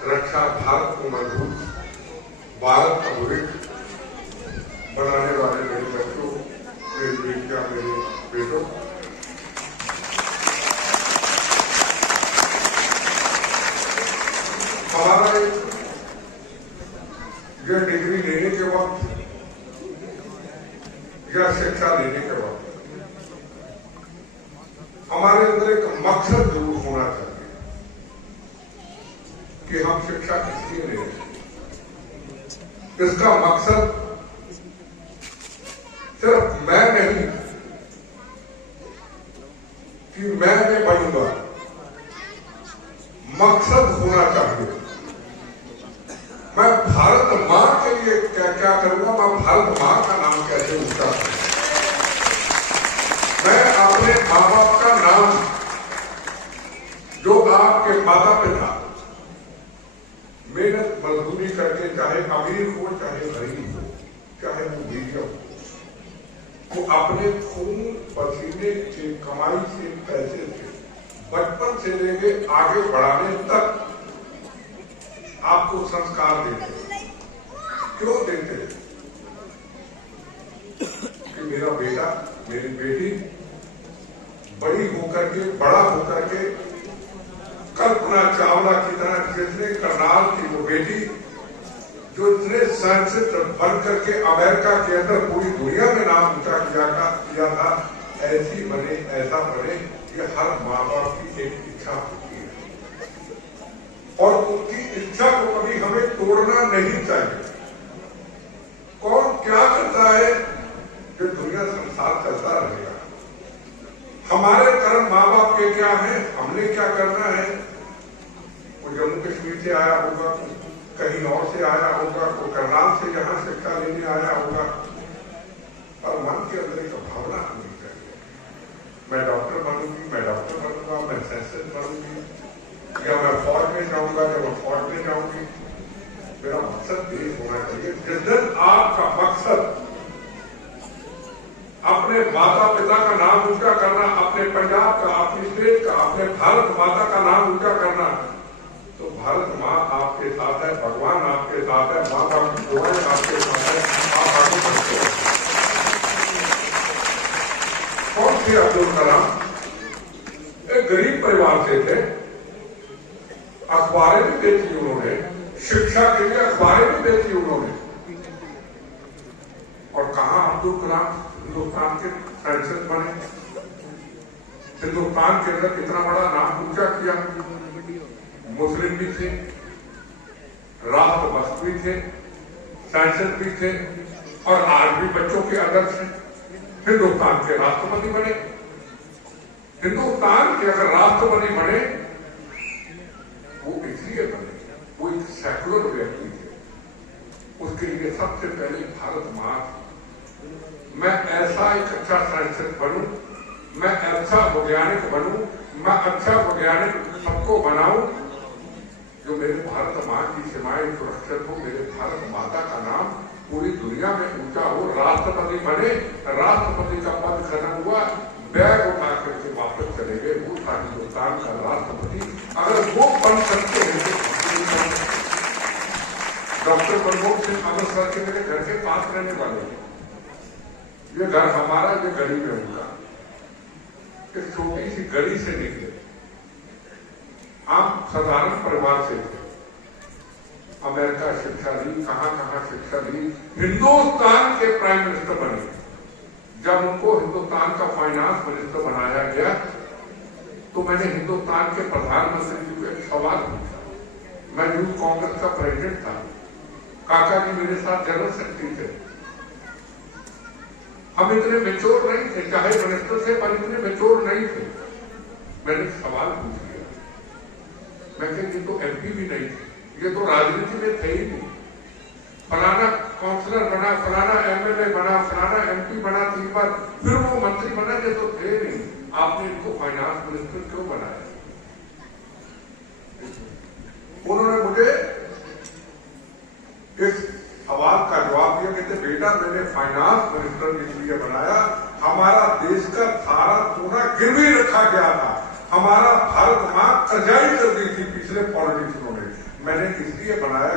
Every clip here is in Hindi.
रक्षा भारत को मजबूत, भारत का भविष्य बनाने वाले मेरे बच्चों, मेरी बेटियां, मेरे बेटों, हमारा यह डिग्री लेने के वक्त या शिक्षा लेने के वक्त हमारे अंदर एक मकसद जरूर होना चाहिए कि हम शिक्षा किस लिए ले रहे हैं। इसका मकसद सिर्फ मैं नहीं कि मैं बनूंगा, मकसद होना चाहिए मैं भारत मां के लिए क्या क्या करूंगा, मैं भारत मां का नाम कैसे ऊंचा करूं, मैं अपने मां बाप का नाम, जो आपके माता पिता मेहनत मजदूरी करके, चाहे अमीर हो चाहे गरीब हो, चाहे वो मीडियम हो, वो अपने खून पसीने से, कमाई से, पैसे से, बचपन से लेके आगे बढ़ाने तक आपको संस्कार देते। क्यों देते? कि मेरा बेटा, मेरी बेटी बड़ी होकर के, बड़ा होकर के कल्पना चावला की तरह, जिसने करनाल की वो बेटी जो इतने साइंटिस्ट बन करके अमेरिका के अंदर पूरी दुनिया में नाम ऊंचा किया था, ऐसी बने, ऐसा बने, ये हर माँ बाप की एक इच्छा होती है और उनकी इच्छा को कभी हमें तोड़ना नहीं चाहिए। कौन क्या करता है, ये दुनिया संसार चलता रहेगा। हमारे कर्म माँ बाप के क्या है, हमने क्या करना है। कोई जम्मू कश्मीर से आया होगा, कहीं और से आया होगा, कोई करनाल से यहाँ शिक्षा लेने आया होगा, और मन के अंदर एक भावना होनी चाहिए, मैं डॉक्टर बनूंगी, मैं डॉक्टर बनूंगा, मैं साइंटिस्ट बनूंगी, या मैं फौज में जाऊंगा, या मैं फौज में जाऊंगी। मेरा मकसद देश होना चाहिए। जिस दिन आपका मकसद अपने माता पिता का नाम ऊंचा करना, अपने पंजाब का, अपनी स्टेट का, अपने भारत माता का नाम ऊंचा करना, तो भारत माँ आपके साथ है, भगवान आपके साथ है, माँ बाप की दुआएं आपके साथ है, आप आगे बढ़ते हैं। कौन थे अब्दुल कलाम? एक गरीब परिवार से थे, अखबारें भी बेची उन्होंने, शिक्षा के लिए अखबारें भी बेची उन्होंने। और कहा अब्दुल कलाम हिंदुस्तान के साइंटिस्ट बने, हिंदुस्तान के अंदर कितना बड़ा नाम ऊंचा किया। मुस्लिम भी थे, राष्ट्रभक्त भी थे, साइंटिस्ट भी थे, और आज भी बच्चों के आदर्श हैं। हिंदुस्तान के राष्ट्रपति बने। हिंदुस्तान के अगर राष्ट्रपति बने, वो इसलिए बने, वो एक सेकुलर व्यक्ति थे, उसके लिए सबसे पहले भारत मां। मैं ऐसा एक अच्छा साइंटिस्ट बनूं, मैं अच्छा वैज्ञानिक बनूं, मैं अच्छा वैज्ञानिक सबको बनाऊं, जो मेरे भारत मां की सीमाएं सुरक्षित हो, मेरे भारत माता का नाम पूरी दुनिया में ऊंचा हो। राष्ट्रपति बने, राष्ट्रपति का पद खत्म हुआ, बैग उठा करके वापस चले गए। वो था हिंदुस्तान का राष्ट्रपति। अगर वो बन सकते हैं तो डॉक्टर मनमोहन सिंह अमृतसर के मेरे घर के पास रहने वाले हैं। ये घर हमारा, ये गली में उनका, एक छोटी सी गली से निकले, आप साधारण परिवार से थे, अमेरिका शिक्षा ली, कहां कहां शिक्षा ली, हिंदुस्तान के प्राइम मिनिस्टर बने। जब उनको हिंदुस्तान का फाइनेंस मिनिस्टर बनाया गया, तो मैंने हिंदुस्तान के प्रधानमंत्री जी को एक सवाल पूछा। मैं यूथ कांग्रेस का प्रेसिडेंट था, काका जी मेरे साथ जनरल सेक्रेटरी थे। हम इतने मेच्योर नहीं थे, चाहे मिनिस्टर थे, पर इतने मेच्योर नहीं थे। मैंने सवाल पूछ लिया, मैं कह ये तो एमपी भी नहीं थे, ये तो राजनीति में थे ही नहीं। फलाना काउंसलर बना, फलाना एमएलए बना, फलाना एमपी बना 3 बार, फिर वो मंत्री बना, ये तो थे नहीं। आपने इनको फाइनेंस मिनिस्टर क्यों बनाया? उन्होंने मुझे इस सवाल का जवाब दिया, कहते बेटा मैंने फाइनेंस मिनिस्टर इसलिए बनाया, हमारा देश का सारा सोना गिरवी रखा गया था, हमारा भारत मां कर्जाई कर दी थी पिछले पॉलिटिशियनों ने। मैंने इसलिए बनाया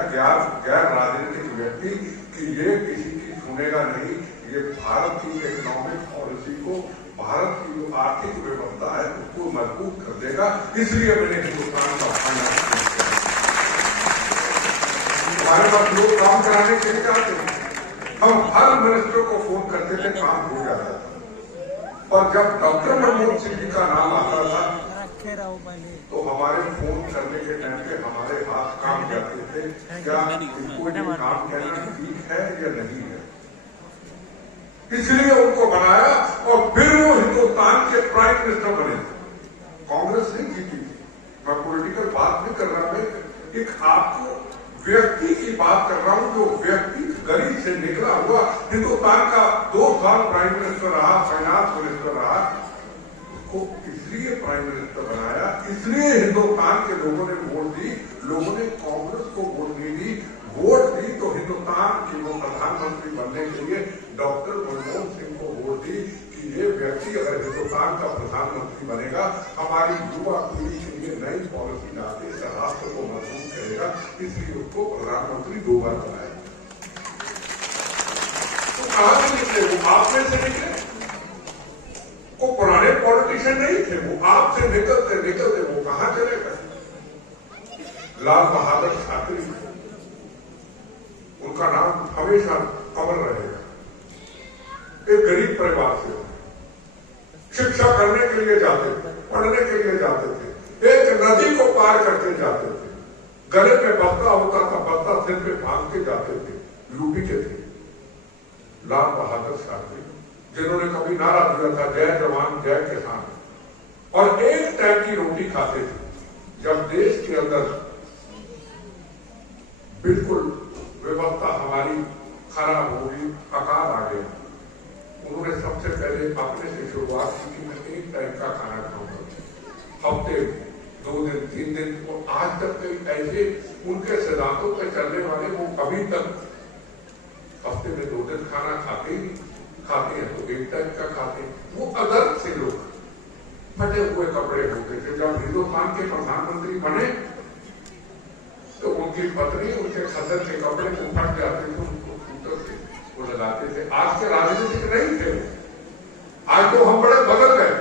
गैर राजनीतिक व्यक्ति कि ये किसी की सुनेगा नहीं, ये भारत की इकोनॉमिक पॉलिसी को, भारत की जो आर्थिक व्यवस्था है उसको मजबूत कर देगा। इसलिए मैंने हिंदुस्तान का फाइनेंस किया। हमारे पास लोग काम कराने के लिए आते हैं, हम हर मिनिस्टर को फोन करते थे, काम हो जाता था। और जब डॉक्टर मनमोहन सिंह जी का नाम आता था तो हमारे फोन करने के टाइम पे हमारे हाथ काम करते थे, क्या इनको ये काम करना ठीक है या नहीं है। इसलिए उनको बनाया और फिर वो हिंदुस्तान के प्राइम मिनिस्टर बने। कांग्रेस नहीं जीती थी। मैं पॉलिटिकल बात नहीं कर रहा, मैं एक आपको व्यक्ति की बात कर रहा हूं, जो व्यक्ति गरीब से निकला हुआ हिंदुस्तान का 2 साल प्राइम मिनिस्टर रहा, फाइनेंस मिनिस्टर रहा, उसको इसलिए प्राइम मिनिस्टर बनाया, इसलिए हिंदुस्तान के लोगों ने वोट दी। लोगों ने कांग्रेस को वोट नहीं दी, वोट दी तो हिंदुस्तान के वो प्रधानमंत्री बनने के लिए डॉक्टर मनमोहन सिंह को वोट दी कि ये व्यक्ति अगर हिंदुस्तान का प्रधानमंत्री बनेगा, हमारी युवा पीढ़ी के लिए नई पॉलिसी लाके इस राष्ट्र को मजबूत करेगा, इसलिए उसको प्रधानमंत्री 2 बार बनाया। तो कहां से निकले वो? आप में से निकले। वो पुराने पॉलिटिशियन नहीं थे, वो आपसे निकलते निकलते वो कहां चले गए? लाल बहादुर शास्त्री, उनका नाम हमेशा अमर रहेगा। एक गरीब परिवार से शिक्षा करने के लिए जाते थे, पढ़ने के लिए जाते थे, एक नदी को पार करके जाते थे, गले में बस्ता होता था, बस्ता सिर पे बांध के जाते थे, यूपी के थे लाल बहादुर शास्त्री, जिन्होंने कभी नारा दिया था जय जवान जय किसान, और एक टाइम की रोटी खाते थे। जब देश के अंदर बिल्कुल व्यवस्था हमारी खराब होगी, अकाल आ गया, उन्होंने सबसे पहले अपने से शुरुआत की कि मैं एक टाइम का खाना खाऊंगा, हफ्ते 2 दिन 3 दिन। और आज तक कई ऐसे उनके सिद्धांतों पर चलने वाले वो अभी तक हफ्ते में 2 दिन खाना खाते ही खाते हैं, तो एक टाइम का खाते हैं। वो अदर से लोग फटे हुए कपड़े होते थे। जब हिंदुस्तान के प्रधानमंत्री बने तो उनकी पत्नी उनके खदर के कपड़े को फट जाते थे, उनको सूतर से वो लगाते थे। आज के राजनीतिक नहीं थे, आज तो हम बड़े बदल गए।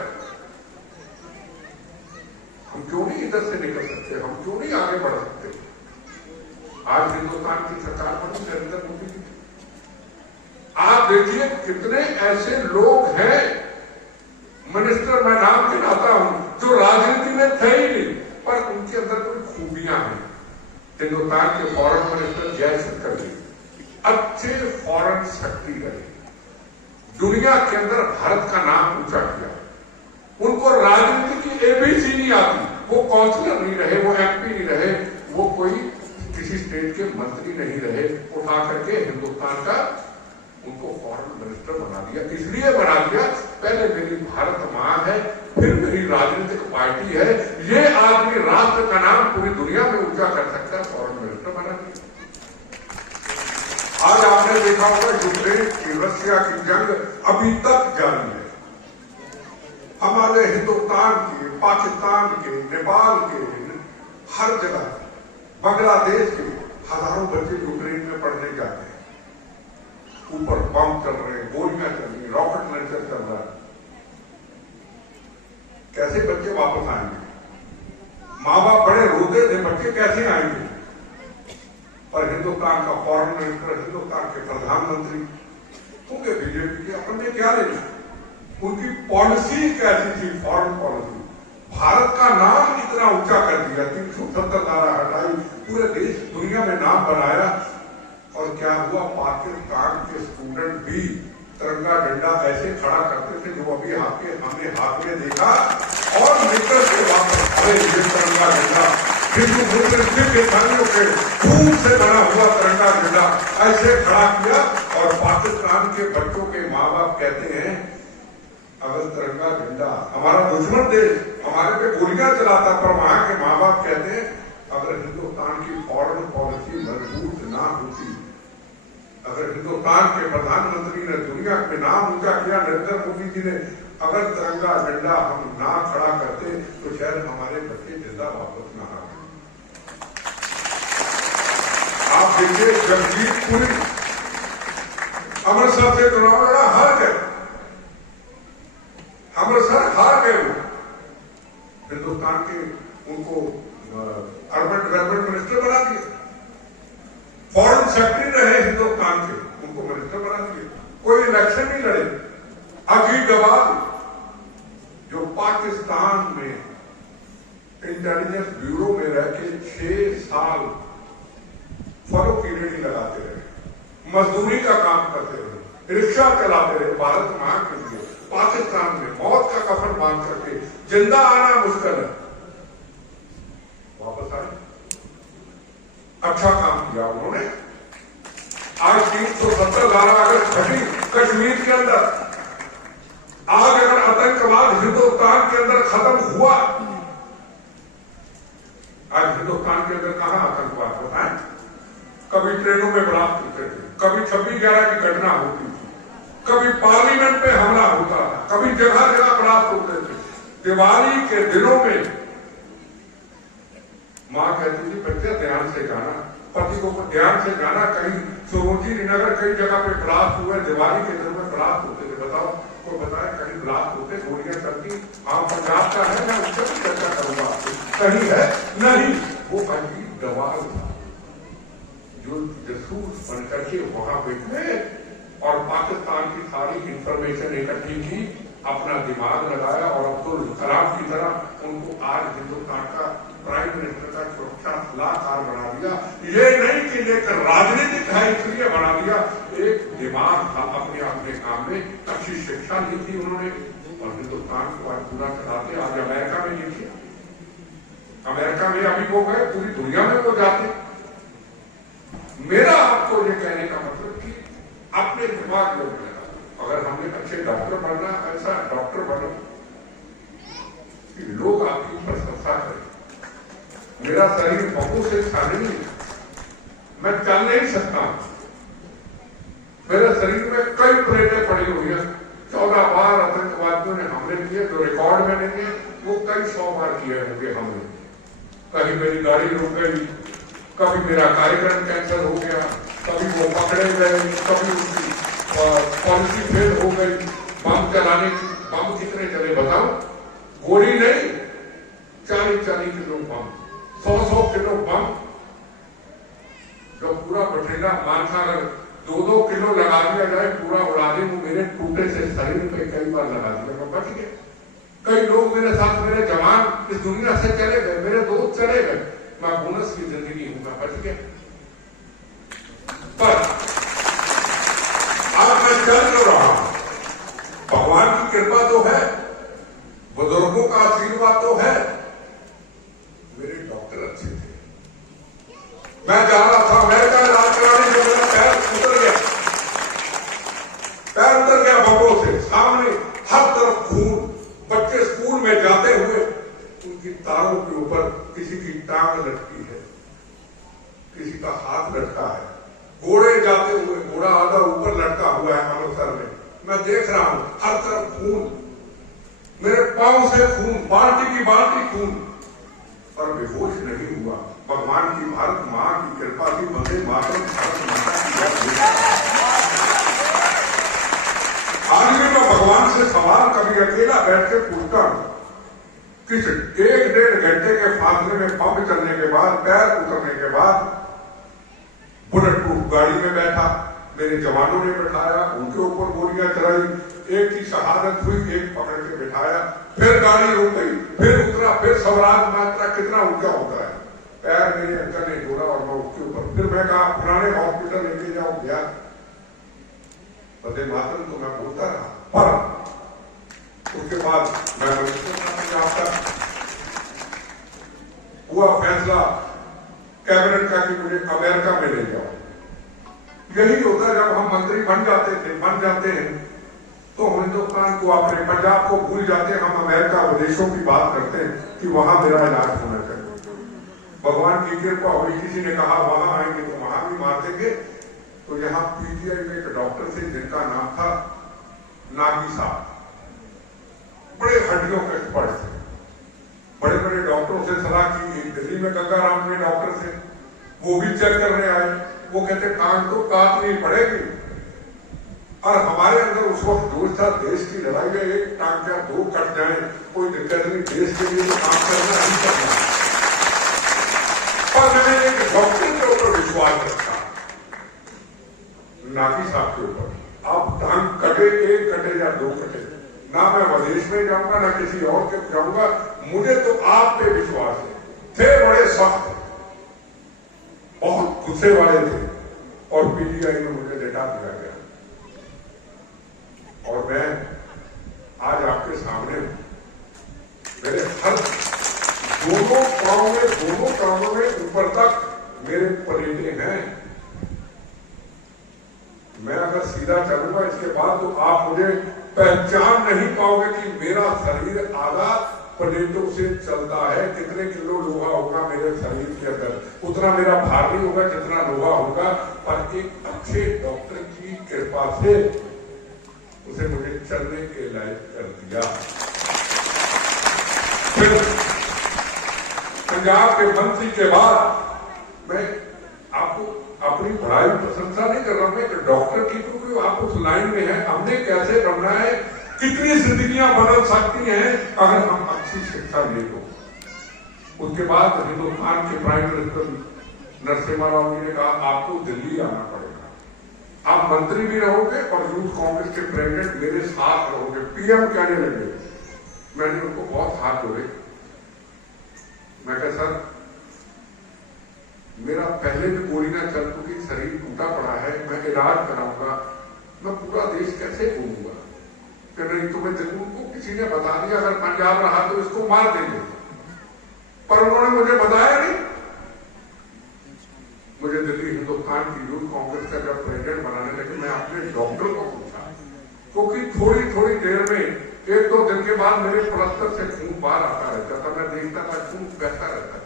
हम क्यों नहीं इधर से निकल सकते, हम क्यों नहीं आगे बढ़ सकते? आज हिंदुस्तान की सरकार बनी नरेंद्र मोदी की। आप देखिए कितने ऐसे लोग हैं, मिनिस्टर मैं नाम गिनाता हूं, जो राजनीति में थे ही नहीं, पर उनके अंदर कोई खूबियां हैं। हिंदुस्तान के फॉरेन मिनिस्टर जयशंकर जी अच्छे फॉरेन शक्ति रहे, दुनिया के अंदर भारत का नाम ऊंचा किया। उनको राजनीति की एबीसी नहीं आती, वो काउंसलर नहीं रहे, वो एमपी नहीं रहे, वो कोई किसी स्टेट के मंत्री नहीं रहे, उठा करके हिंदुस्तान का उनको फॉरेन मिनिस्टर बना दिया। इसलिए बना दिया, पहले मेरी भारत मां है, फिर मेरी राजनीतिक पार्टी है, ये आदमी राष्ट्र का नाम पूरी दुनिया में ऊंचा कर सकता है, फॉरेन मिनिस्टर बना दिया। आज आपने देखा होगा यूक्रेन की रशिया की जंग अभी तक जारी है। हमारे हिंदुस्तान के, पाकिस्तान के, नेपाल के, हर जगह, बांग्लादेश के हजारों बच्चे यूक्रेन में पढ़ने जाते हैं। ऊपर बम चल रहे, गोलियां चल रही, रॉकेट लॉन्चर चल रहा है। कैसे बच्चे वापस आएंगे? माँ बाप बड़े रोते थे, बच्चे कैसे आएंगे? पर हिंदुस्तान का फॉरेन मिनिस्टर, हिंदुस्तान के प्रधानमंत्री होंगे बीजेपी के, अपन ने क्या लेना? उनकी पॉलिसी कैसी थी? फॉरेन पॉलिसी, भारत का नाम इतना ऊंचा कर दिया, 370 धारा हटाई, पूरे देश दुनिया में नाम बनाया। और क्या हुआ? पाकिस्तान के स्टूडेंट भी तिरंगा झंडा ऐसे खड़ा करते थे, जो अभी हमने हाथ में देखा, और निकल के वापस अरे ये तिरंगा झंडा, हिंदू मुस्लिम सिख ईसाइयों के खून से बना हुआ तिरंगा झंडा ऐसे खड़ा किया। और पाकिस्तान के बच्चों के माँ बाप कहते हैं, अगर तिरंगा झंडा हमारा दुश्मन देश हमारे पे गोलियां चलाता, पर वहां के माँ बाप कहते हैं अगर हिंदुस्तान की फॉरेन पॉलिसी मजबूत ना होती, अगर हिंदुस्तान के प्रधानमंत्री ने दुनिया में नाम ऊंचा किया, नरेंद्र मोदी जी ने अगर तिरंगा झंडा हम ना खड़ा करते तो शायद हमारे बच्चे जिंदा वापस ना आते। आप देखिए जगजीतपुरी अमृतसर से चुनाव लड़ा, हार गए, अमृतसर हार गए। वो हिंदुस्तान के उनको अर्बन डेवलपमेंट मिनिस्टर बना दिया, फॉरेन सेक्रेटरी रहे हिंदुस्तान के, उनको मिनिस्टर बना दिया, कोई इलेक्शन नहीं लड़े। अजीत डोभाल जो पाकिस्तान में इंटेलिजेंस ब्यूरो में रह के 6 साल फलों की रेडी लगाते रहे, मजदूरी का काम करते रहे, रिक्शा चलाते रहे भारत मां के लिए, पाकिस्तान में मौत का कफन बांध करके जिंदा आना मुश्किल है, वापस आए। अच्छा काम किया उन्होंने। आज 370 धारा अगर घटी कश्मीर के अंदर, आज अगर आतंकवाद हिंदुस्तान के अंदर खत्म हुआ, आज हिंदुस्तान के अंदर कहां आतंकवाद होता है? कभी ट्रेनों में ब्लास्ट होते थे, कभी 26/11 की घटना होती थी, कभी पार्लियामेंट पे हमला होता था, कभी जगह जगह ब्लास्ट होते थे। दिवाली के दिनों में मां कहती थी बच्चा ध्यान से गाना, पति को ध्यान से गाना। कहीं सरोजिनी नगर कई जगह पे ब्लास्ट हुए, दिवाली के दिन में ब्लास्ट होते थे। बताओ, कोई बताए कहीं ब्लास्ट होते, गोलियां चलती? हाँ, पंजाब का है, मैं उससे भी चर्चा करूंगा आपसे, कहीं है नहीं। वो अजीत डोभाल था जो जासूस बनकर के वहां बैठे और पाकिस्तान की सारी इंफॉर्मेशन इकट्ठी की, अपना दिमाग लगाया और अब्दुल कलाम की तरह उनको आज हिंदुस्तान का प्राइम मिनिस्टर का सुरक्षा सलाहकार बना दिया। ये नहीं कि लेकर राजनीतिक है इसलिए बना दिया, एक दिमाग था अपने अपने काम में, अच्छी शिक्षा ली थी उन्होंने और हिंदुस्तान को आज पूरा चलाते। आज अमेरिका में देखिए, अमेरिका में अभी वो गए, पूरी दुनिया में वो जाते। मेरा आपको ये कहने का मतलब कि अपने दिमाग में लगा, अगर हमने अच्छे डॉक्टर बनना, ऐसा डॉक्टर बनो कि लोग आपकी प्रशंसा करें। मेरा शरीर बहु से खाने नहीं, मैं चल नहीं सकता, मेरे शरीर में कई प्लेटें पड़ी हुई है। 14 बार आतंकवादियों ने हमले किए, जो रिकॉर्ड में नहीं है, वो कई 100 बार किए होंगे हमले। कहीं मेरी गाड़ी रुक गई, कभी मेरा कार्यक्रम कैंसिल हो गया, कभी वो पकड़े गए, कभी उनकी पॉलिसी फेल हो गई बम चलाने की। बम कितने चले बताओ? गोली नहीं, 40-40 किलो बम, 100-100 किलो बम, जो पूरा बठेला मानसा अगर 2-2 किलो लगा दिया जाए पूरा उड़ा दे। वो मेरे टूटे से शरीर पे कई बार लगा दिया, मैं बच गया। कई लोग मेरे साथ, मेरे जवान इस दुनिया से चले गए, मेरे दोस्त चले गए, मैं बोनस की जिंदगी हूं, मैं बच गया। पर आज मैं चल क्यों रहा हूं? भगवान की कृपा तो है, बुजुर्गों का आशीर्वाद तो है, मेरे डॉक्टर अच्छे थे। मैं जा रहा था अमेरिका इलाज कराने, जो मेरा पैर उतर गया, पैर उतर गया बबों से, सामने हर तरफ खून। बच्चे स्कूल में जाते हुए उनकी तारों के ऊपर किसी की टांग लटकी है, किसी का हाथ लटका है, घोड़े जाते हुए घोड़ा आधा ऊपर लटका हुआ है अमृतसर में। मैं देख रहा हूं हर तरफ खून, मेरे पांव से खून, बाल्टी की बाल्टी खून, पर बेहोश नहीं हुआ। भगवान की, भारत मां की कृपा थी। वंदे मातरम, भारत माता की जय। आज भी मैं भगवान से सवाल कभी अकेला बैठ के पूछता हूं, किस 1-1.5 घंटे के फासले में पंप चलने के बाद, पैर उतरने के बाद, बुलेट प्रूफ गाड़ी में बैठा, मेरे जवानों ने बैठाया, उनके ऊपर गोलियां चलाई, एक की शहादत हुई, एक पकड़ के बैठाया, फिर गाड़ी रुक गई, फिर उतरा, फिर स्वराज मात्रा कितना ऊंचा होता है। पैर मेरे अंकल ने जोड़ा और मैं उसके ऊपर, फिर मैं कहा पुराने हॉस्पिटल लेके जाओ गया। वंदे मातरम तो मैं बोलता रहा, पर उसके बाद मैं हुआ फैसला कैबिनेट का कि मुझे अमेरिका में ले जाओ। यही होता है जब हम मंत्री बन जाते हैं तो हम हिंदुस्तान को, अपने पंजाब को भूल जाते हैं, हम अमेरिका विदेशों की बात करते हैं कि वहां मेरा इलाज होना चाहिए। भगवान की कृपा हुई, किसी ने कहा वहां आएंगे तो वहां भी मार देंगे। तो यहाँ पीजीआई में एक डॉक्टर थे जिनका नाम था नागी साहब, बड़े हड्डियों के एक्सपर्ट थे, बड़े बड़े डॉक्टरों से सलाह की। एक दिल्ली में गंगाराम में डॉक्टर थे, वो भी चेक करने आए। वो कहते टांग तो काटनी पड़ेगी। और हमारे अंदर उस वक्त जोश था, देश की लड़ाई में एक टांग क्या दो कट जाए कोई दिक्कत नहीं, देश के लिए तो काम करना ही करना। और मैंने एक डॉक्टर के ऊपर विश्वास रखा, नाकी साहब के ऊपर। अब टांग कटे, एक कटे या दो कटे, ना मैं विदेश में जाऊंगा ना किसी और के जाऊंगा, मुझे तो आप पे विश्वास है। थे बड़े सख्त, बहुत गुस्से वाले थे, और पीजीआई में मुझे लेटा दिया गया। और मैं आज आपके सामने हूं। मेरे हर दोनों कानों में ऊपर तक मेरे प्लेटें हैं। मैं अगर सीधा चलूंगा इसके बाद तो आप मुझे पहचान नहीं पाओगे कि मेरा शरीर आधा प्लेटों से चलता है। कितने किलो लोहा होगा मेरे शरीर के अंदर, उतना मेरा भार नहीं होगा जितना लोहा होगा। पर एक अच्छे डॉक्टर की कृपा से उसे मुझे चलने के लायक कर दिया। फिर पंजाब के मंत्री के बाद मैं आपको अपनी बड़ाई प्रशंसा नहीं कर रहा हूं, मैं डॉक्टर की, क्योंकि आप उस लाइन में है। हमने कैसे बनना है, कितनी जिंदगियां बदल सकती हैं अगर हम अच्छी शिक्षा ले तो। उसके बाद हिंदुस्तान के प्राइम मिनिस्टर नरसिम्हा राव जी ने कहा आपको दिल्ली आना पड़ेगा, आप मंत्री भी रहोगे और यूथ कांग्रेस के प्रेसिडेंट मेरे साथ रहोगे। पीएम कहने लगे। मैंने उनको बहुत हाथ जोड़े। मैं कहा सर मेरा पहले भी गोली ना चल चुकी, शरीर टूटा पड़ा है, मैं इलाज कराऊंगा, मैं पूरा देश कैसे घूमूंगा। नहीं तो मैं उनको किसी ने बता दिया अगर पंजाब रहा तो इसको मार देंगे, पर उन्होंने मुझे बताया नहीं। मुझे दिल्ली हिंदुस्तान की यूथ कांग्रेस का जब प्रेसिडेंट बनाने लगे, मैं अपने डॉक्टर को पूछा, क्योंकि थोड़ी देर में एक दो दिन के बाद मेरे प्लस्तर से खून बाहर आता रहता था। मैं देखता था खून बहता रहता था,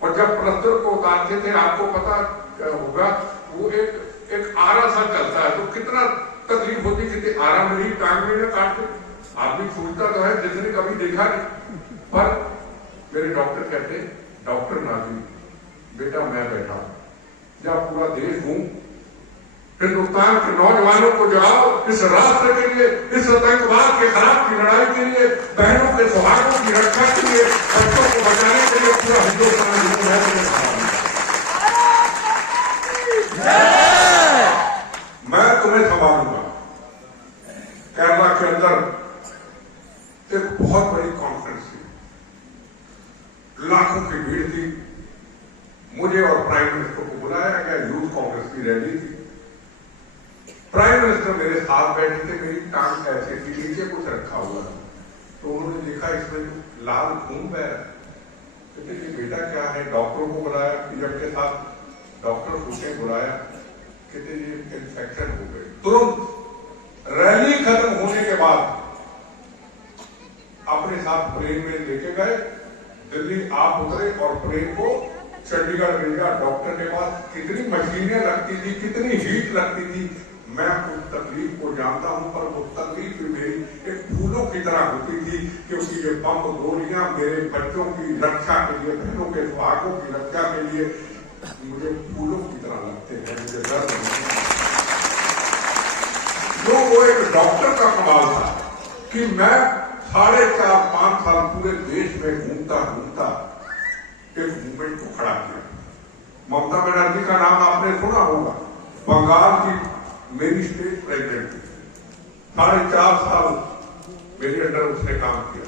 और जब प्लस्तर को उतारते थे आपको पता होगा वो एक आरा सा चलता है, तो कितना तकलीफ होती, कितनी आराम नहीं टांग में ना काट के। आदमी सोचता तो है जिसने कभी देखा नहीं। पर मेरे डॉक्टर कहते डॉक्टर नाजी बेटा मैं बैठा जब पूरा देश घूम, हिंदुस्तान के नौजवानों को जगाओ इस राष्ट्र के लिए, इस आतंकवाद के खिलाफ की लड़ाई के लिए, बहनों के सुहागों की रक्षा के लिए, बच्चों को बचाने के लिए पूरा हिंदुस्तान मैं तुम्हें संभालूंगा। केरला के अंदर एक बहुत बड़ी कॉन्फ्रेंस थी, लाखों की भीड़ थी। मुझे और प्राइम मिनिस्टर को बुलाया गया, यूथ कांग्रेस की रैली थी। प्राइम मिनिस्टर मेरे साथ बैठे थे, मेरी टांग ऐसे थी, नीचे कुछ रखा हुआ था, तो उन्होंने देखा इसमें लाल खून बह रहा है। कहते बेटा क्या है, डॉक्टरों को बुलाया, पीएम के साथ डॉक्टर पूछे बुलाया, कहते ये इन्फेक्शन हो गई। तुरंत रैली खत्म होने के बाद अपने साथ प्लेन में लेके गए, दिल्ली आप उतरे और प्लेन को चंडीगढ़ भेजा। डॉक्टर के पास कितनी मशीनें लगती थी, कितनी हीट लगती थी, मैं उस तकलीफ को जानता हूं। पर वो तकलीफ मेरी एक फूलों की तरह होती थी, क्योंकि ये बम गोलियां मेरे बच्चों की रक्षा के लिए, बहनों के सुहागों की रक्षा के लिए मुझे फूलों की तरह लगते हैं। मुझे दर्द नहीं। तो वो एक डॉक्टर का कमाल था कि मैं 4.5-5 साल पूरे देश में घूमता एक मूवमेंट को खड़ा किया। ममता बनर्जी का नाम आपने सुना होगा, बंगाल की मेरी स्टेट प्रेसिडेंट थी, 4.5 साल मेरे अंडर उसने काम किया।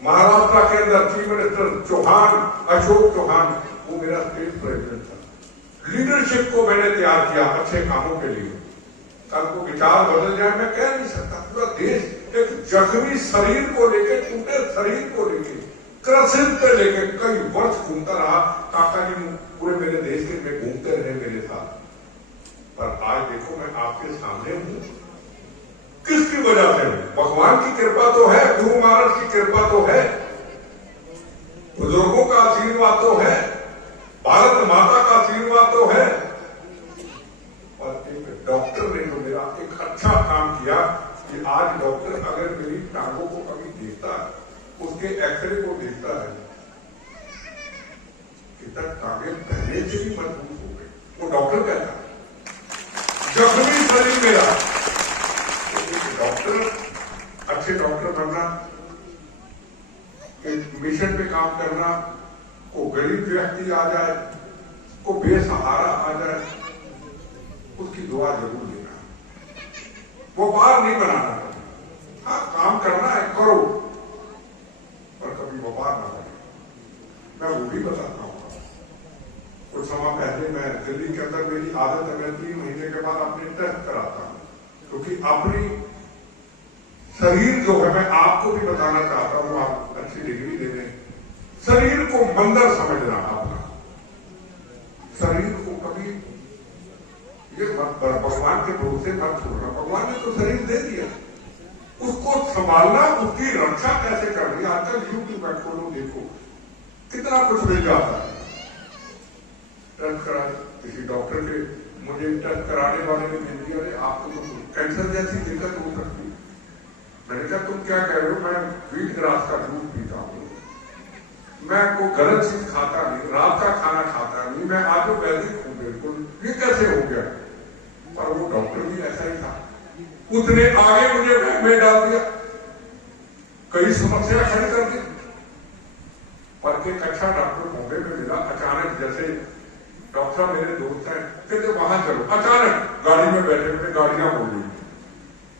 महाराष्ट्र के अंदर चीफ मिनिस्टर चौहान, अशोक चौहान, वो मेरा स्टेट प्रेसिडेंट था। लीडरशिप को मैंने तैयार किया अच्छे कामों के लिए। कल को विचार बदल जाए मैं कह नहीं सकता। पूरा देश एक जख्मी शरीर को लेके, टूटे शरीर को लेके, क्रसित पे लेके कई वर्ष घूमता रहा। काका जी पूरे मेरे देश के में घूमते रहे मेरे साथ। पर आज देखो मैं आपके सामने हूं, किसकी वजह से? भगवान की कृपा तो है, गुरु महाराज की कृपा तो है, बुजुर्गों का आशीर्वाद तो है, भारत माता का आशीर्वाद तो है, और एक डॉक्टर ने जो मेरा एक अच्छा काम किया कि आज डॉक्टर अगर बेटा टांगे पहले से ही मजबूत हो गए, वो डॉक्टर कहता जख्मी शरीर मेरा। तो डॉक्टर, अच्छे डॉक्टर बनना, एक मिशन पे काम करना, को गरीब व्यक्ति आ जाए, को बेसहारा आ जाए, उसकी दुआ जरूर लेना। वो बार नहीं बनाना, हाँ काम करना है करो, पर कभी व्यापार ना बने। मैं वो भी बताता हूँ, कुछ समय पहले मैं दिल्ली के अंदर, मेरी आदत है मैं 3 महीने के बाद अपने टेस्ट कराता हूँ, क्योंकि अपनी शरीर जो है, मैं आपको भी बताना चाहता हूँ, आप अच्छी डिग्री दे दें, शरीर को मंदिर समझना। अपना शरीर को कभी ये भगवान के भरोसे मत छोड़ना। भगवान ने तो शरीर दे दिया, उसको संभालना, उसकी रक्षा कैसे करनी। आजकल यूट्यूब पर खोलो, देखो कितना कुछ मिल जाता है। टेस्ट करा, किसी डॉक्टर के, मुझे टेस्ट कराने वाले ने मिल दिया, अरे आपको तो कैंसर जैसी दिक्कत हो सकती है। मैंने कहा तुम क्या कह रहे हो, मैं व्हीट ग्रास का दूध पीता हूँ, मैं कोई गलत चीज खाता नहीं, रात का खाना खाता नहीं, मैं आज वैदिक हूँ बिल्कुल, ये कैसे हो गया। पर वो डॉक्टर भी ऐसा ही था, उसने आगे मुझे बैग में डाल दिया, कई समस्या खड़ी कर दी। पर एक अच्छा डॉक्टर बॉम्बे में मिला अचानक, जैसे डॉक्टर मेरे दोस्त हैं, कहते वहां चलो, अचानक गाड़ी में बैठे बैठे गाड़ियां बोल रही।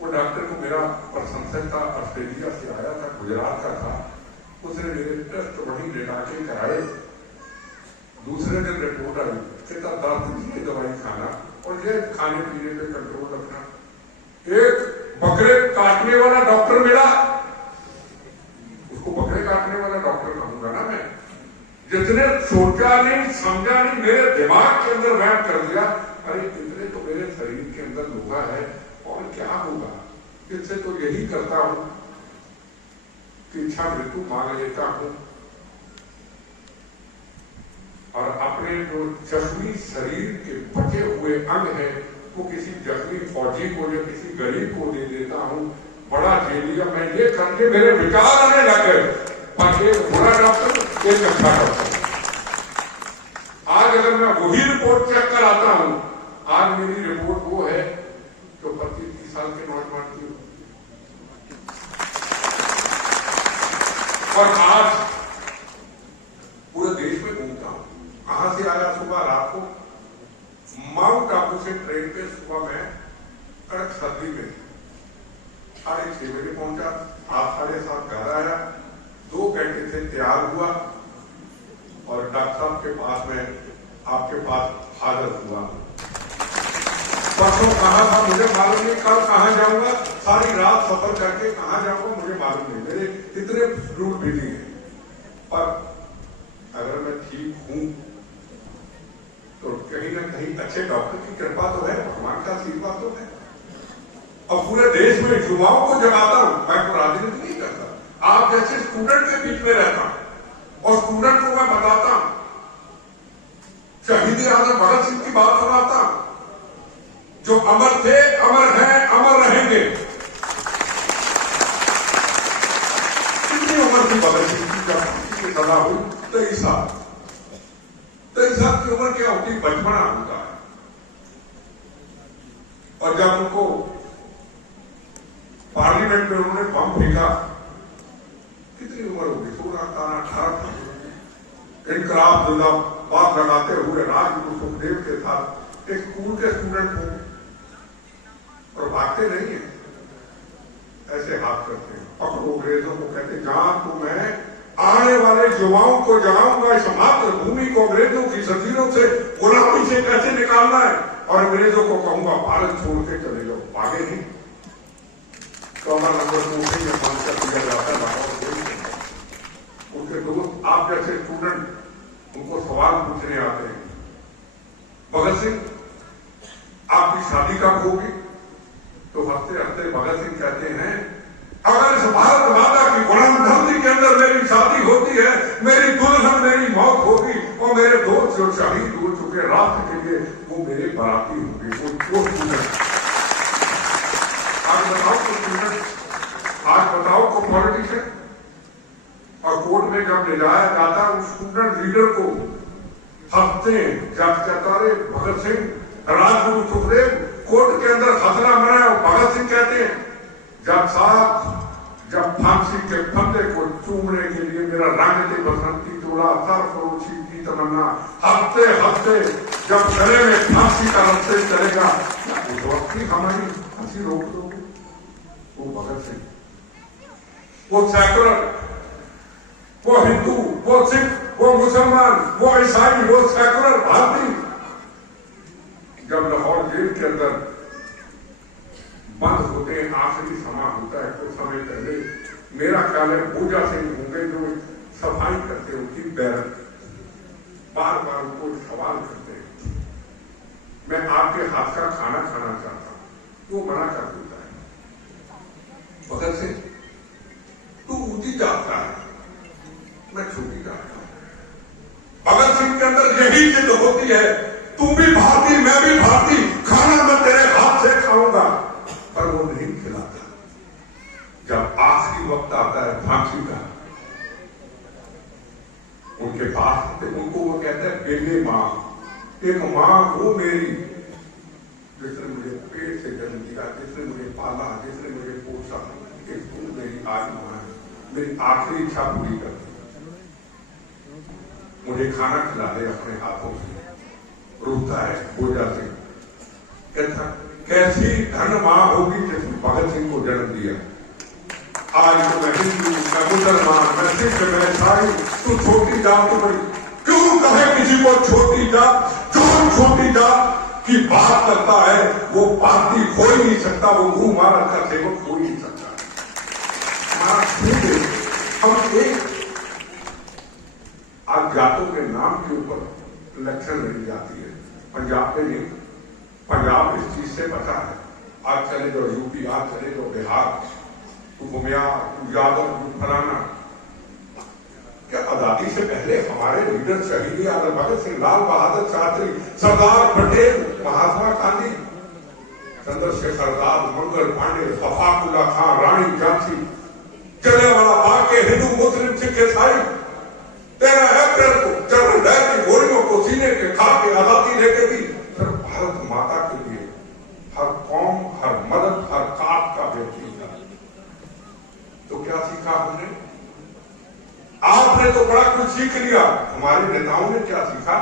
वो डॉक्टर को मेरा प्रशंसक था, ऑस्ट्रेलिया से आया था, गुजरात का था, उसने मेरे टेस्ट वहीं लेटा के कराए। दूसरे दिन रिपोर्ट आई, कहता 10 दिन की दवाई खाना और ये खाने पीने पे कंट्रोल रखना। एक बकरे काटने वाला डॉक्टर मिला, उसको बकरे काटने वाला डॉक्टर कहूंगा ना मैं, जितने सोचा नहीं समझा नहीं, मेरे दिमाग के अंदर वैम कर दिया, अरे इतने तो मेरे शरीर के अंदर लोहा है, और क्या होगा इससे, तो यही करता हूं कि इच्छा मृत्यु मांग लेता हूं, और अपने जो जख्मी शरीर के बचे हुए अंग है वो किसी जख्मी फौजी को या किसी गरीब को दे देता हूं। बड़ा जेलिया मैं ये करके मेरे विचार आने लगे, पर एक बुरा डॉक्टर, एक अच्छा डॉक्टर। आज अगर मैं वही रिपोर्ट चेक कराता हूं, आज मेरी रिपोर्ट वो है जो 25-30 साल के नौजवान की। और आज पूरे देश में घूमता हूं, कहां से आया, सुबह रात को माउंट आबू से ट्रेन पे, सुबह में कड़क सर्दी में 6:30 बजे पहुंचा, 7:30 घर आया, 2 घंटे से तैयार हुआ और डॉक्टर साहब के पास में आपके पास हाजिर हुआ। परसों कहाँ था मुझे मालूम नहीं, कल कहाँ जाऊंगा, सारी रात सफर करके कहाँ जाऊंगा मुझे मालूम नहीं, मेरे इतने रूट बिजी हैं। पर अगर मैं ठीक हूं तो कहीं ना कहीं अच्छे डॉक्टर की कृपा तो है, भगवान का आशीर्वाद तो है। और पूरे देश में युवाओं को जगाता हूं, मैं तो राजनीति नहीं करता, आप जैसे स्टूडेंट के बीच में रहता हूं और स्टूडेंट को मैं बताता हूं, शहीद आजम भगत सिंह की बात सुनाता हूं, जो अमर थे, अमर हैं, अमर रहेंगे। कितनी उम्र थी भगत सिंह की जब सजा हुई? 23 साल। 23 साल की उम्र क्या होती, बचपना होता है। और जब उनको पार्लियामेंट में उन्होंने बम फेंका, कितनी उम्र होगी, 16-18 साल। इनकलाब जिंदाबाद लगाते हुए राजगुरु सुखदेव के साथ एक स्कूल के स्टूडेंट होंगे और भागते नहीं है, ऐसे हाथ करते हैं, पकड़ो अंग्रेजों को, कहते जहां तो मैं आने वाले युवाओं को जगाऊंगा, इस मातृभूमि को अंग्रेजों की जंजीरों से, गुलामी से कैसे निकालना है, और अंग्रेजों को कहूंगा भारत छोड़ के चले जाओ, भागे नहीं। तो हमारा नंबर 2 से यह मानकर दिया जाता है। उनके दोस्त आप जैसे स्टूडेंट उनको सवाल पूछने आते हैं, भगत सिंह आपकी शादी कब होगी? तो हंसते हंसते भगत सिंह कहते हैं, अगर इस भारत माता की गुलाम धरती के अंदर मेरी शादी होती है, मेरी दुल्हन, मेरी मौत होगी, और मेरे दोस्त जो शहीद हो चुके राष्ट्र के लिए, वो मेरे बराती होंगे। वो स्टूडेंट आज बताओ को स्टूडेंट, आज बताओ को पॉलिटिशियन। और कोर्ट में जब ले जाया जाता उस स्टूडेंट लीडर को, हंसते जब कहता रे भगत सिंह, राजगुरु सुखदेव कोर्ट के अंदर हंसना मना है। भगत सिंह कहते हैं जब फांसी के फंदे को चूमने के लिए मेरा रंग थे बसंती तोड़ा सर फरोशी की तमन्ना, हंसते हंसते जब गले में फांसी का रस्ते चलेगा, उस वक्त ही हमारी हंसी रोक दोगे। वो भगत सिंह, वो सेकुलर, वो हिंदू, वो सिख, वो मुसलमान, वो ईसाई, वो सेकुलर भारतीय जब लाहौर जेल के अंदर बंद होते हैं, आखिरी समा होता है, कुछ समय पहले मेरा ख्याल है पूजा सिंह होंगे जो सफाई करते हैं उनकी बैरक, बार बार उनको सवाल करते हैं, मैं आपके हाथ का खाना खाना चाहता हूं, वो मना कर देता है। भगत सिंह, तू ऊंची जाता है, मैं छोटी जाता हूं। भगत सिंह के अंदर यही जिद होती है, तू भी भारतीय मैं भी भारतीय, खाना मैं तेरे हाथ से खाऊंगा, पर वो नहीं खिलाता। जब आखिरी वक्त आता है फांसी का, उनके पास उनको वो कहता है बेटे मां, एक मां वो मेरी जिसने मुझे पेट से जन्म दिया, जिसने मुझे पाला, जिसने मुझे पोसा, कि तू मेरी आज मां है, मेरी आखिरी इच्छा पूरी कर दी, मुझे खाना खिला दे अपने हाथों से। रोता है पूजा सिंह, कहता कैसी धन मां होगी जिसने भगत सिंह को जन्म दिया। आज तो मैं हिंदू, मैं मुसलमान, मैं सिख, मैं ईसाई, तू छोटी जात तो बड़ी, क्यों कहे किसी को छोटी जात? जो छोटी जात की बात करता है वो भारतीय हो ही नहीं सकता, वो गुरु महाराज का सेवक हो ही नहीं सकता। हम एक आज जातों के नाम के ऊपर इलेक्शन लड़ी जाती है, पंजाब में नहीं, पंजाब इस चीज से बचा है। आज चले जाओ यूपी, आज चले जाओ बिहार, तू घुमिया, तू यादव, तू फलाना। क्या आजादी से पहले हमारे लीडर शहीद आजम भगत सिंह, लाल बहादुर शास्त्री, सरदार पटेल, महात्मा गांधी, चंद्रशेखर आजाद, मंगल पांडे, शफाकुल्ला खान, रानी झांसी, जलियांवाला बाग के हिंदू मुस्लिम सिख ईसाई 13 अप्रैल को जनरल डायर की गोलियों को सीने के खा के आजादी लेके दी। फिर भारत माता के लिए हर कौम, हर मदद, हर काट का व्यक्ति था। तो क्या सीखा हमने? आपने तो बड़ा कुछ सीख लिया, हमारे नेताओं ने क्या सीखा?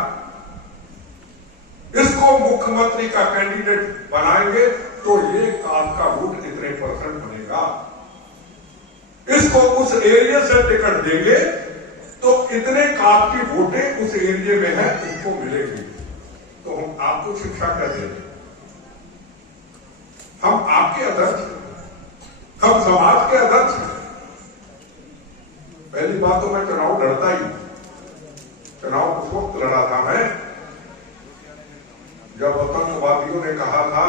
इसको मुख्यमंत्री का कैंडिडेट बनाएंगे तो ये आपका वोट इतने % बनेगा, इसको उस एरिया से टिकट देंगे तो इतने काप की वोटें उस एरिया में है उसको मिलेगी। तो हम आपको शिक्षा क्या देंगे? हम आपके अध्यक्ष हैं, हम समाज के अध्यक्ष हैं। पहली बात तो मैं चुनाव लड़ता ही, चुनाव उस वक्त लड़ा था मैं जब आतंकवादियों ने कहा था,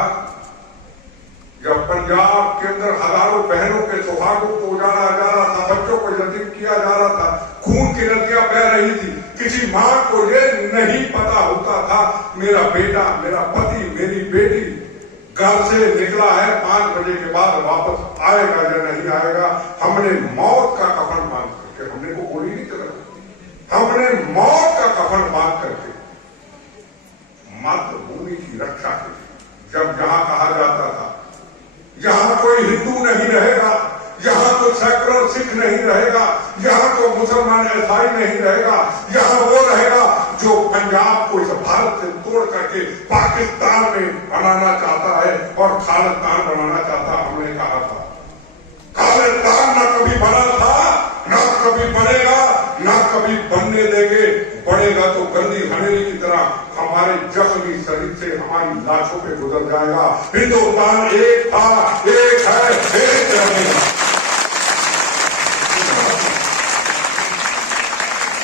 जब पंजाब के अंदर हजारों बहनों के सुहागों को उजाड़ा जा रहा था, बच्चों को यतीम किया जा रहा था, खून की नदियां बह रही थी, किसी मां को ये नहीं पता होता था मेरा बेटा, मेरा पति, मेरी बेटी घर से निकला है 5 बजे के बाद वापस आएगा या नहीं आएगा। हमने मौत का कफन बांध करके, हमने को गोली नहीं चला, हमने मौत का कफन बांध करके मातृभूमि की रक्षा की। जब जहां कहा जाता था यहां कोई हिंदू नहीं रहेगा, यहां तो सेकुलर सिख नहीं रहेगा, यहां तो मुसलमान ईसाई नहीं रहेगा, यहां वो रहेगा जो पंजाब को इस भारत से तोड़ करके पाकिस्तान में बनाना चाहता है और खालिस्तान बनाना चाहता। हमने कहा था खालिस्तान ना कभी बना था, ना कभी बनेगा, ना कभी बनने देंगे। बढ़ेगा तो गंदी हनेली की तरह हमारे जख्मी शरीर से हमारी लाशों पे गुजर जाएगा। हिंदुस्तान एक था, एक है, एक रहेगा।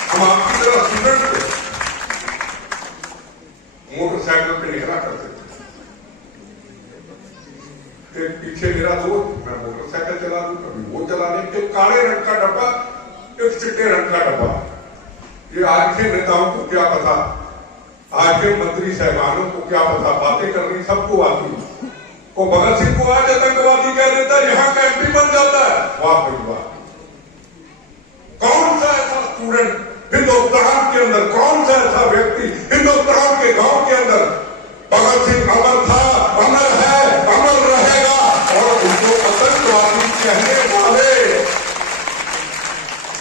हम आपकी तरह स्टूडेंट थे, मोटरसाइकिल पे निकला करते थे, पीछे मेरा दोस्त, मैं मोटरसाइकिल चला दूं, कभी वो चला दे, एक काले रंग का डब्बा, एक चिट्टे रंग का डब्बा। ये आज के नेताओं को क्या पता, आज के मंत्री साहबानों को क्या पता, बातें करनी सबको आती। वो भगत सिंह को आज आतंकवादी कह देता है, यहाँ का एमपी बन जाता है। वाह भाई वाह, कौन सा ऐसा स्टूडेंट हिंदुस्तान के अंदर कौन सा ऐसा व्यक्ति हिंदुस्तान के गांव के अंदर भगत सिंह अमर था, अमर है, अमर रहेगा, और उनको आतंकवादी कहने वाले,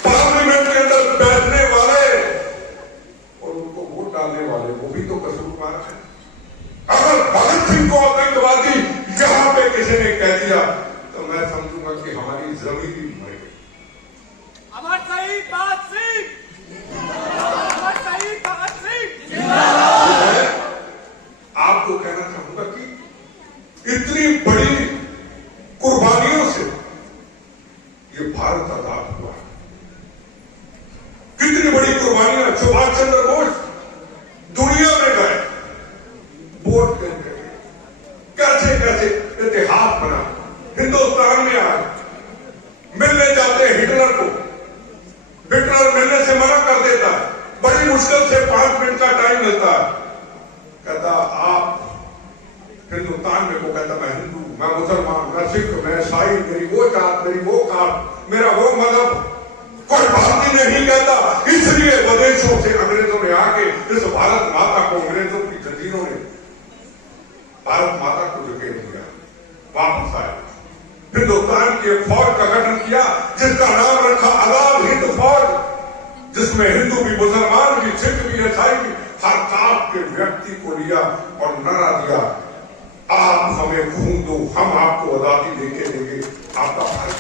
पार्लियामेंट के अंदर बैठने वाले और उनको वोट डालने वाले, वो भी तो कसूरवार है। अगर भगत सिंह को आतंकवादी यहां पे किसी ने कह दिया तो मैं समझूंगा कि हमारी जमीन ही मर गई। अमर शहीद भगत सिंह, अमर शहीद भगत सिंह। आपको कहना चाहूंगा कि इतनी बड़ी कुर्बानियों से ये भारत आजाद हुआ। कितनी बड़ी कुर्बानियां, सुभाष चंद्र बोस दुनिया में गए, वोट देते, कैसे कैसे इतिहास बना, हिंदुस्तान में आए, मिलने जाते हैं हिटलर को, हिटलर मिलने से मना कर देता है, बड़ी मुश्किल से 5 मिनट का टाइम मिलता है, कहता आप हिंदुस्तान में, को कहता मैं हिंदू, मैं मुसलमान, मैं सिख, मैं ईसाई, मेरी वो जात, मेरी वो कास्ट, मेरा वो मजहब, कोई भारतीय नहीं कहता। इसलिए विदेशों से अंग्रेजों ने आके इस भारत माता को, अंग्रेजों की जंजीरों ने भारत माता को जगह दिया, वापस आए, हिंदुस्तान की एक फौज का गठन किया जिसका नाम रखा आजाद हिंद फौज, जिसमें हिंदू भी, मुसलमान भी, सिख भी, ईसाई भी, हर कास्ट के व्यक्ति को लिया और नारा दिया, आप हमें खून दो, हम आपको आजादी देके देंगे, आपका भारत।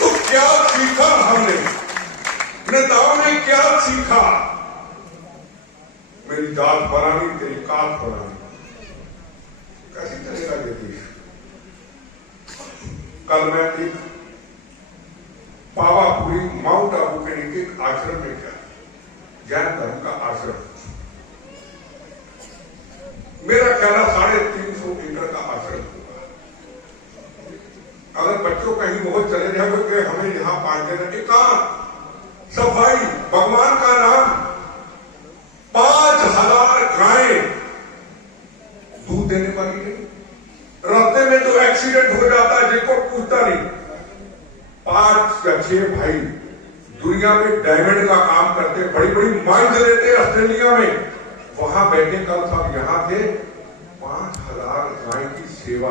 तो क्या सीखा हमने, नेताओं ने क्या सीखा? मेरी जात बनानी, तेरी कास्ट बनानी, कैसी चलेगा ये देश? कल मैं एक पावापुरी माउंट आबू के नीचे एक आश्रम में गया, जैन धर्म का आश्रम, मेरा ख्याल 350 एकड़ का आश्रम होगा। अगर बच्चों कहीं बहुत चले जाए तो हमें यहां 5 दिन एकांत, सफाई, भगवान का नाम, 5000 गायें दूध देने वाली नहीं, रास्ते में जो एक्सीडेंट हो जाता है जिनको पूछता नहीं, 5 या 6 भाई दुनिया में डायमंड का काम करते, बड़ी बड़ी माइंस लेते ऑस्ट्रेलिया में, वहां बैठे कल सब यहां थे, 5000 गाय की सेवा,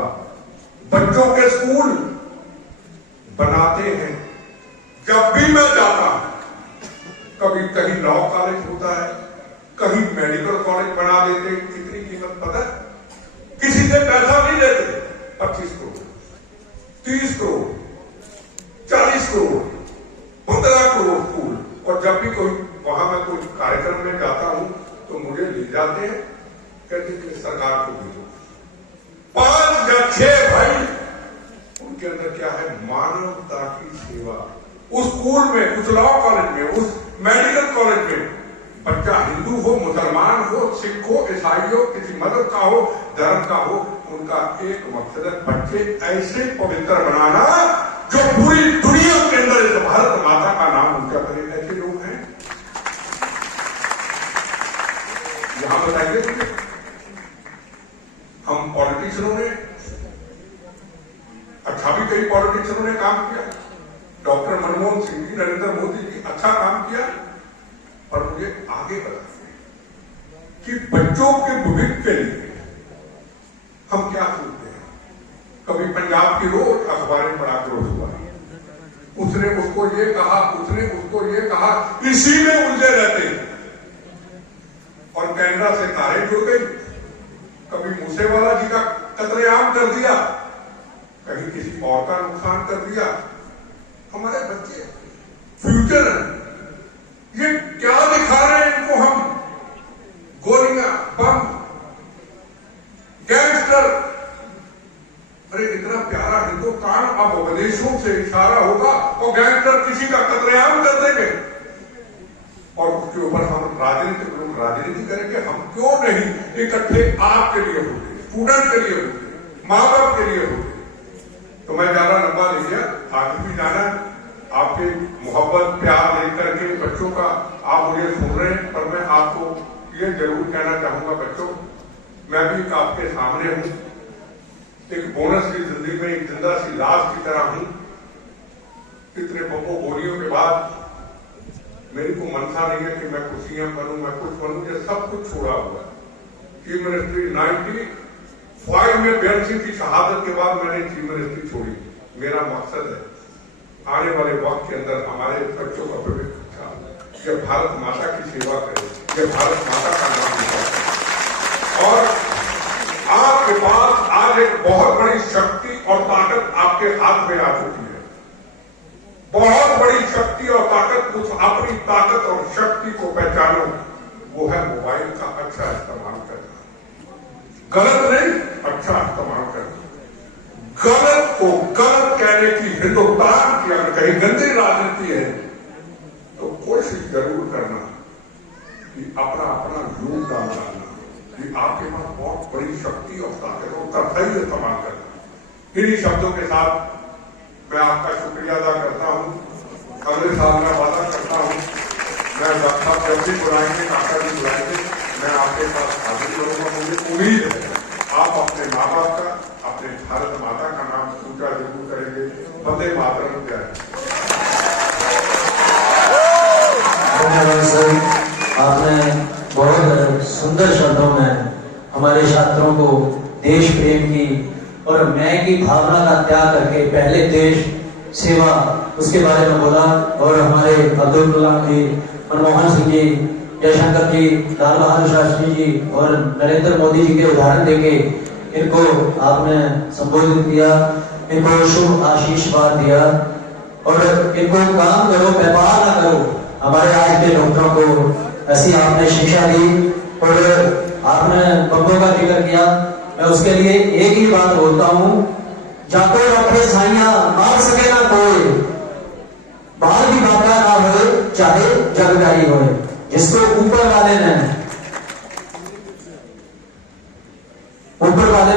बच्चों के स्कूल बनाते हैं। जब भी मैं जाता हूं, कभी कहीं लॉ कॉलेज होता है, कहीं मेडिकल कॉलेज बना देते, कितनी कीमत पता है? किसी से पैसा नहीं लेते, 25 करोड़, 30 करोड़, 40 करोड़, 15 करोड़ स्कूल। और जब भी कोई वहां मैं कोई कार्यक्रम में जाता हूं तो मुझे ले जाते हैं, कहते कि सरकार को भेजो। 5 या 6 भाई, उनके अंदर क्या है? मानवता की सेवा। उस स्कूल में, उस लॉ कॉलेज में, उस मेडिकल कॉलेज में बच्चा हिंदू हो, मुसलमान हो, सिख हो, ईसाई हो, किसी मजहब का हो, धर्म का हो, उनका एक मकसद है बच्चे ऐसे पवित्र बनाना जो पूरी दुनिया के अंदर इस भारत माता का नाम ऊंचा करे। ऐसे लोग हैं यहां बताइए। हम पॉलिटिशियनों ने, अच्छा भी कई पॉलिटिशियनों ने काम किया, डॉक्टर मनमोहन सिंह जी, नरेंद्र मोदी जी अच्छा काम किया, और मुझे आगे बताइए कि बच्चों के भविष्य के लिए हम क्या सोचते हैं। कभी पंजाब की रोज अखबारें पढ़ा क्रोध हुआ, उसने उसको ये कहा, उसने उसको ये कहा, इसी में उलझे रहते हैं। और कैनेडा से तारें जुड़ गई, कभी मूसेवाला जी का कत्लेआम कर दिया, कहीं किसी और का नुकसान कर दिया। हमारे बच्चे फ्यूचर है, ये क्या दिखा रहे हैं इनको हम? गोलियां, बम, गैंगस्टर। अरे इतना प्यारा हिंदुस्तान, अब विदेशों से इशारा होगा और गैंगस्टर किसी का कत्लेआम कर देंगे, और उसके ऊपर हम राजनीति करेंगे। हम क्यों नहीं इकट्ठे आपके लिए होते, स्टूडेंट के लिए होते, माँ बाप के लिए होते। तो मैं ज्यादा लंबा नहीं गया, आगे भी जाना, आपके मोहब्बत प्यार लेकर के बच्चों का आप मुझे सुन रहे हैं, पर मैं आपको ये जरूर कहना चाहूंगा बच्चों, मैं भी आपके सामने हूं, एक बोनस की जिंदगी में एक जिंदा सी लाश की तरह हूं। इतने बम्बों गोलियों के बाद मेरी को मनसा नहीं है कि मैं कुर्सियां बनूं, मैं कुछ बनूं, ये सब कुछ छोड़ा हुआ है। चीफ मिनिस्ट्री 95 में बेंसी की शहादत के बाद मैंने चीफ मिनिस्ट्री छोड़ी। मेरा मकसद है आने वाले वक्त के अंदर हमारे बच्चों का भविष्य अच्छा, ये भारत माता की सेवा करे, ये भारत माता का नाम लिखा। और आपके पास आज एक बहुत बड़ी शक्ति और ताकत आपके हाथ में आ चुकी है, बहुत बड़ी शक्ति और ताकत। उस अपनी ताकत और शक्ति को पहचानो, वो है मोबाइल का अच्छा इस्तेमाल करना, गलत नहीं, अच्छा इस्तेमाल करना। गलत को गलत कहने की हिंदुस्तान की अगर कहीं गंदी राजनीति है तो कोशिश जरूर करना कि अपना अपना योगदान डालना, कि आपके पास बहुत बड़ी शक्ति और ताकत और उसका सही इस्तेमाल करना। इन्हीं शब्दों के साथ मैं आपका शुक्रिया अदा करता हूं। अगले साल मैं वादा करता हूं, मैं डॉक्टर जब भी बुलाएंगे, काका भी बुलाएंगे, मैं आपके पास हाजिर करूंगा। मुझे उम्मीद है आप अपने माँ बाप का, अपने भारत माता का नाम ऊंचा जरूर करेंगे। वंदे मातरम। जय धन्यवाद सर, आपने बहुत सुंदर शब्दों में हमारे छात्रों को देश प्रेम की और मैं की भावना का त्याग करके पहले देश सेवा उसके बारे में बोला। और हमारे अब्दुल कलाम जी, मनमोहन सिंह जी, जयशंकर जी, लाल बहादुर शास्त्री जी और नरेंद्र मोदी जी के उदाहरण देके इनको आपने संबोधित किया, इनको शुभ आशीर्वाद दिया और इनको काम करो, व्यापार ना करो। हमारे आज के डॉक्टरों को ऐसी आपने शिक्षा दी और आपने बंदों का जिक्र किया। मैं उसके लिए एक ही बात बोलता हूँ, जाको रखे साइया मार सके ना कोई, बाहर भी बाका ना हो चाहे जगदाई हो। जिसको ऊपर वाले ने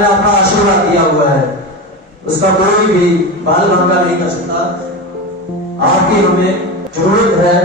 अपना आशीर्वाद दिया हुआ है, उसका कोई भी बाल बांका नहीं कर सकता। आपकी हमें जरूरत है